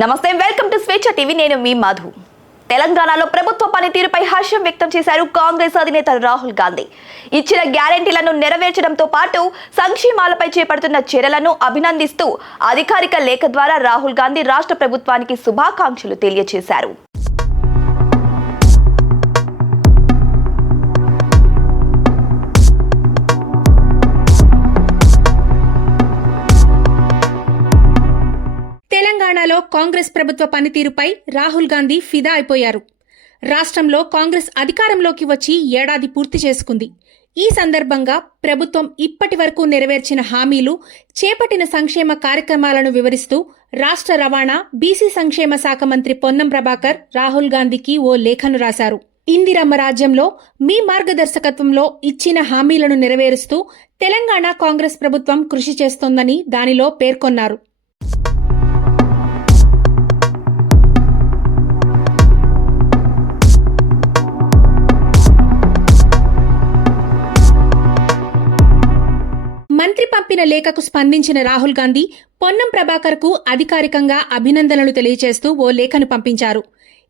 నమస్తే welcome to స్వేచ్ఛ TV. నేను మీ మధు. తెలంగాణలో ప్రభుత్వ పనితీరుపై హర్షం వ్యక్తం చేశారు కాంగ్రెస్ అధినేత రాహుల్ గాంధీ. ఇచ్చిన గ్యారెంటీలను నెరవేర్చడంతో పాటు సంక్షేమాలపై చేపడుతున్న చర్యలను అభినందిస్తూ అధికారిక లేఖ ద్వారా రాహుల్ గాంధీ రాష్ట్ర ప్రభుత్వానికి శుభాకాంక్షలు తెలియజేశారు తెలంగాణలో కాంగ్రెస్ ప్రభుత్వ పనితీరుపై రాహుల్ గాంధీ ఫిదా అయిపోయారు. రాష్ట్రంలో కాంగ్రెస్ అధికారంలోకి వచ్చి ఏడాది పూర్తి చేసుకుంది. ఈ సందర్భంగా ప్రభుత్వం ఇప్పటి వరకు నెరవేర్చిన హామీలు చేపట్టిన సంక్షేమ కార్యక్రమాలను వివరిస్తూ రాష్ట్ర రవాణా బీసీ సంక్షేమ శాఖ మంత్రి పొన్నం ప్రభాకర్ రాహుల్ గాంధీకి ఓ లేఖను రాశారు. ఇందిరమ్మ రాజ్యంలో మీ మార్గదర్శకత్వంలో ఇచ్చిన హామీలను నెరవేరుస్తూ తెలంగాణ కాంగ్రెస్ ప్రభుత్వం కృషి చేస్తోందని దానిలో పేర్కొన్నారు. మంత్రి పంపిన లేఖకు స్పందించిన రాహుల్ గాంధీ పొన్నం ప్రభాకర్కు అధికారికంగా అభినందనలు తెలియజేస్తూ ఓ లేఖను పంపించారు.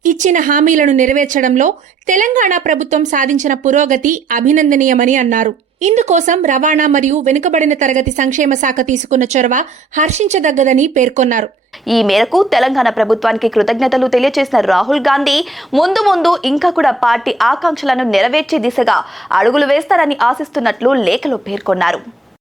ఇచ్చిన హామీలను నెరవేర్చడంలో తెలంగాణ ప్రభుత్వం సాధించిన పురోగతి అభినందనీయమని అన్నారు. ఇందుకోసం రవాణా మరియు వెనుకబడిన తరగతి సంక్షేమ శాఖ తీసుకున్న చొరవ హర్షించదగ్గదని పేర్కొన్నారు. ఈ మేరకు తెలంగాణ ప్రభుత్వానికి కృతజ్ఞతలు తెలియజేసిన రాహుల్ గాంధీ ముందు ముందు ఇంకా కూడా పార్టీ ఆకాంక్షలను నెరవేర్చే దిశగా అడుగులు వేస్తారని ఆశిస్తున్నట్లు లేఖలో పేర్కొన్నారు.